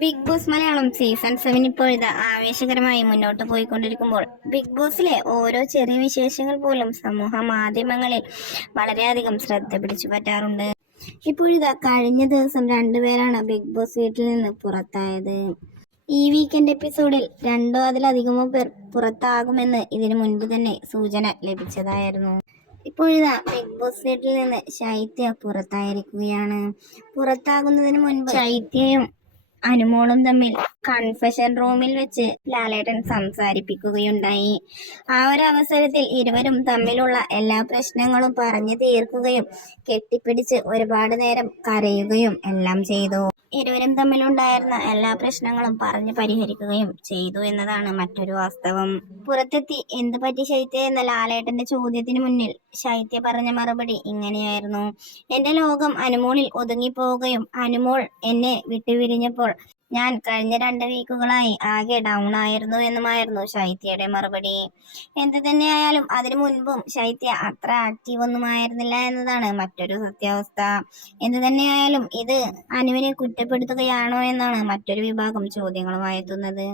Big boss Malayalam season 7 ഇപ്പോഴിതാ ആവേശകരമായി മുന്നോട്ട് പോയിക്കൊണ്ടിരിക്കുമ്പോൾ big ബോസിലെ ഓരോ ചെറിയ വിശേഷങ്ങൾ പോലും സമൂഹ മാധ്യമങ്ങളിൽ വളരെയധികം ശ്രദ്ധ പിടിച്ചു പറ്റാറുണ്ട്. ഇപ്പോഴിതാ കഴിഞ്ഞ ദിവസം രണ്ടുപേരാണ് ബിഗ് ബോസ് വീട്ടിൽ നിന്ന് പുറത്തായത്. ഈ വീക്കെൻഡ് എപ്പിസോഡിൽ രണ്ടോ അതിലധികമോ പേർ പുറത്താകുമെന്ന് ഇതിനു മുൻപ് തന്നെ സൂചന ലഭിച്ചതായിരുന്നു. ഇപ്പോഴിതാ ബിഗ് ബോസ് വീട്ടിൽ നിന്ന് ശൈത്യ പുറത്തായിരിക്കുകയാണ്. പുറത്താകുന്നതിന് മുൻപ് ശൈത്യയും അനുമോളും തമ്മിൽ കൺഫെഷൻ റൂമിൽ വെച്ച് ലാലേട്ടൻ സംസാരിപ്പിക്കുകയുണ്ടായി. ആ ഒരു അവസരത്തിൽ ഇരുവരും തമ്മിലുള്ള എല്ലാ പ്രശ്നങ്ങളും പറഞ്ഞു തീർക്കുകയും കെട്ടിപ്പിടിച്ച് ഒരുപാട് നേരം കരയുകയും എല്ലാം ചെയ്തു. ഇരുവരും തമ്മിലുണ്ടായിരുന്ന എല്ലാ പ്രശ്നങ്ങളും പറഞ്ഞു പരിഹരിക്കുകയും ചെയ്തു എന്നതാണ് മറ്റൊരു വാസ്തവം. പുറത്തെത്തി എന്ത് പറ്റി ശൈത്യ എന്ന ലാലേട്ടന്റെ ചോദ്യത്തിന് മുന്നിൽ ശൈത്യ പറഞ്ഞ മറുപടി ഇങ്ങനെയായിരുന്നു: എന്റെ ലോകം അനുമോളിൽ ഒതുങ്ങിപ്പോവുകയും അനുമോൾ എന്നെ വിട്ടുപിരിഞ്ഞപ്പോൾ ഞാൻ കഴിഞ്ഞ 2 വീക്കുകളായി ആകെ ഡൗൺ ആയിരുന്നു എന്നുമായിരുന്നു ശൈത്യയുടെ മറുപടി. എന്ത് തന്നെയായാലും അതിനു മുൻപും ശൈത്യ അത്ര ആക്റ്റീവ് ഒന്നും ആയിരുന്നില്ല എന്നതാണ് മറ്റൊരു സത്യാവസ്ഥ. എന്ത് തന്നെയായാലും ഇത് അനുവിനെ കുറ്റപ്പെടുത്തുകയാണോ എന്നാണ് മറ്റൊരു വിഭാഗം ചോദ്യങ്ങളുമായി എത്തുന്നത്.